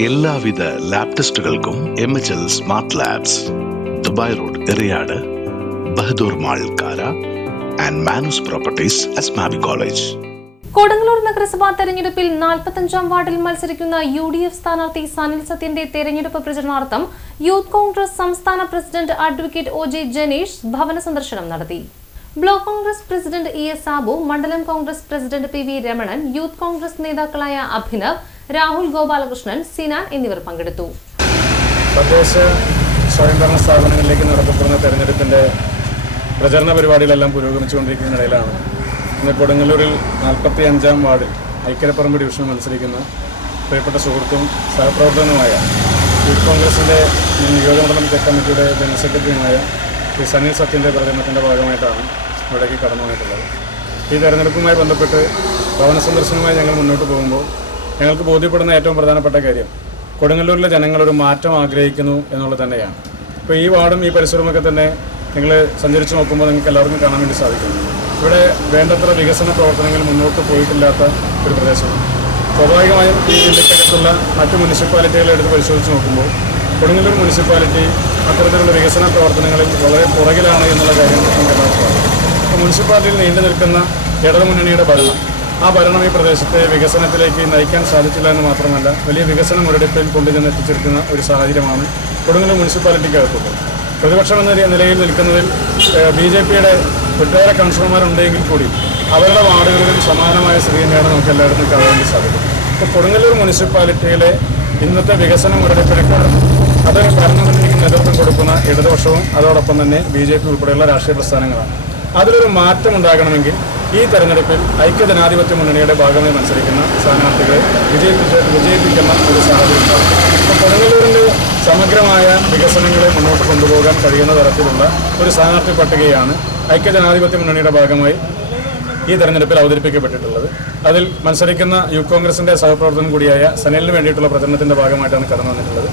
എല്ലാവിധ lab ടെസ്റ്റുകൾക്കും M H L smart labs Dubai road Eriyad Bahadur mall Kara and Manoos properties Asmabi college Kodungallur നഗരസഭാ തെരഞ്ഞെടുപ്പിൽ നാൽപ്പത്തഞ്ചാം വാർഡിൽ മത്സരിക്കുന്ന U D F സ്ഥാനാർത്ഥി സനിൽ സത്യന്റെ തെരഞ്ഞെടുപ്പ് പ്രചരണാർത്ഥം യൂത്ത് കോൺഗ്രസ് സംസ്ഥാന president advocate O J Janeesh ഭവന സന്ദർശനം നടത്തി. Block Congress president E S Sabu മണ്ഡലം Congress president P V Ramanan youth Congress നേതാക്കളായ അഭിനവ് രാഹുൽ ഗോപാലകൃഷ്ണൻ സിനാൻ എന്നിവർ പങ്കെടുത്തു. തദ്ദേശ സ്വയംഭരണ സ്ഥാപനങ്ങളിലേക്ക് നടത്തപ്പെടുന്ന തെരഞ്ഞെടുപ്പിന്റെ പ്രചരണ പരിപാടികളെല്ലാം പുരോഗമിച്ചുകൊണ്ടിരിക്കുന്നതിനിടയിലാണ്. ഇന്ന് കൊടുങ്ങല്ലൂരിൽ നാൽപ്പത്തി അഞ്ചാം വാർഡിൽ ഐക്യരപ്പറമ്പ് ഡിവിഷനിൽ മത്സരിക്കുന്ന പ്രിയപ്പെട്ട സുഹൃത്തും സഹപ്രവർത്തകനുമായ യൂത്ത് കോൺഗ്രസിന്റെ നിയോജകമണ്ഡലം കമ്മിറ്റിയുടെ ജനറൽ സെക്രട്ടറിയുമായ ശ്രീ സനിൽ സത്യന്റെ പ്രചരണത്തിന്റെ ഭാഗമായിട്ടാണ് ഇവിടേക്ക് കടന്നു വന്നിട്ടുള്ളത് ഈ തെരഞ്ഞെടുപ്പുമായി ബന്ധപ്പെട്ട് ഭവന സന്ദർശനവുമായി ഞങ്ങൾ മുന്നോട്ട് പോകുമ്പോൾ ഞങ്ങൾക്ക് ബോധ്യപ്പെടുന്ന ഏറ്റവും പ്രധാനപ്പെട്ട കാര്യം കൊടുങ്ങല്ലൂരിലെ ജനങ്ങൾ ഒരു മാറ്റം ആഗ്രഹിക്കുന്നു എന്നുള്ളത് തന്നെയാണ്. ഇപ്പോൾ ഈ വാർഡും ഈ പരിസരമൊക്കെ തന്നെ നിങ്ങൾ സഞ്ചരിച്ച് നോക്കുമ്പോൾ നിങ്ങൾക്ക് എല്ലാവർക്കും കാണാൻ വേണ്ടി സാധിക്കും. ഇവിടെ വേണ്ടത്ര വികസന പ്രവർത്തനങ്ങൾ മുന്നോട്ട് പോയിട്ടില്ലാത്ത ഒരു പ്രദേശമാണ്. സ്വാഭാവികമായും ഈ ജില്ലയ്ക്കകത്തുള്ള മറ്റ് മുനിസിപ്പാലിറ്റികളെ എടുത്ത് പരിശോധിച്ച് നോക്കുമ്പോൾ കൊടുങ്ങല്ലൂർ മുനിസിപ്പാലിറ്റി അത്തരത്തിലുള്ള വികസന പ്രവർത്തനങ്ങളിൽ വളരെ പുറകിലാണ് എന്നുള്ള കാര്യം നമുക്ക് എല്ലാവർക്കും മുനിസിപ്പാലിറ്റിയിൽ നീണ്ടു നിൽക്കുന്ന ഇടതുമുന്നണിയുടെ ഭരണം ആ ഭരണം ഈ പ്രദേശത്തെ വികസനത്തിലേക്ക് നയിക്കാൻ സാധിച്ചില്ല എന്ന് മാത്രമല്ല വലിയ വികസനം ഒരിടത്തിൽ കൊണ്ടുചെന്ന് എത്തിച്ചിരിക്കുന്ന ഒരു സാഹചര്യമാണ് കൊടുങ്ങല്ലൂർ മുനിസിപ്പാലിറ്റിക്കകത്തുള്ളത്. പ്രതിപക്ഷം എന്ന നിലയിൽ നിൽക്കുന്നതിൽ ബി ജെ പിയുടെ ഒട്ടേറെ കൗൺസിലർമാരുണ്ടെങ്കിൽ കൂടി അവരുടെ വാർഡുകളിലും സമാനമായ സ്ഥിതി തന്നെയാണ് നമുക്ക് എല്ലായിടത്തും കാണാൻ സാധിക്കും ഇപ്പോൾ കൊടുങ്ങല്ലൂർ മുനിസിപ്പാലിറ്റിയിലെ ഇന്നത്തെ വികസനം ഒരിടത്തിലേക്കാണ് അതൊരു അത് ഭരണമുന്നണിക്ക് നേതൃത്വം കൊടുക്കുന്ന ഇടതുപക്ഷവും അതോടൊപ്പം തന്നെ ബി ജെ പി ഉൾപ്പെടെയുള്ള രാഷ്ട്രീയ പ്രസ്ഥാനങ്ങളാണ്. അതിലൊരു മാറ്റം ഉണ്ടാകണമെങ്കിൽ ഈ തെരഞ്ഞെടുപ്പിൽ ഐക്യജനാധിപത്യ മുന്നണിയുടെ ഭാഗമായി മത്സരിക്കുന്ന സ്ഥാനാർത്ഥികളെ വിജയിപ്പിച്ച് വിജയിപ്പിക്കുന്ന ഒരു സാഹചര്യം ഉണ്ടാകും. അപ്പോൾ കൊടുങ്ങല്ലൂരിന്റെ സമഗ്രമായ വികസനങ്ങളെ മുന്നോട്ട് കൊണ്ടുപോകാൻ കഴിയുന്ന തരത്തിലുള്ള ഒരു സ്ഥാനാർത്ഥി പട്ടികയാണ് ഐക്യജനാധിപത്യ മുന്നണിയുടെ ഭാഗമായി ഈ തെരഞ്ഞെടുപ്പിൽ അവതരിപ്പിക്കപ്പെട്ടിട്ടുള്ളത്. അതിൽ മത്സരിക്കുന്ന യൂത്ത് കോൺഗ്രസിന്റെ സഹപ്രവർത്തനം കൂടിയായ സനലിന് വേണ്ടിയിട്ടുള്ള പ്രചരണത്തിന്റെ ഭാഗമായിട്ടാണ് കടന്നു വന്നിട്ടുള്ളത്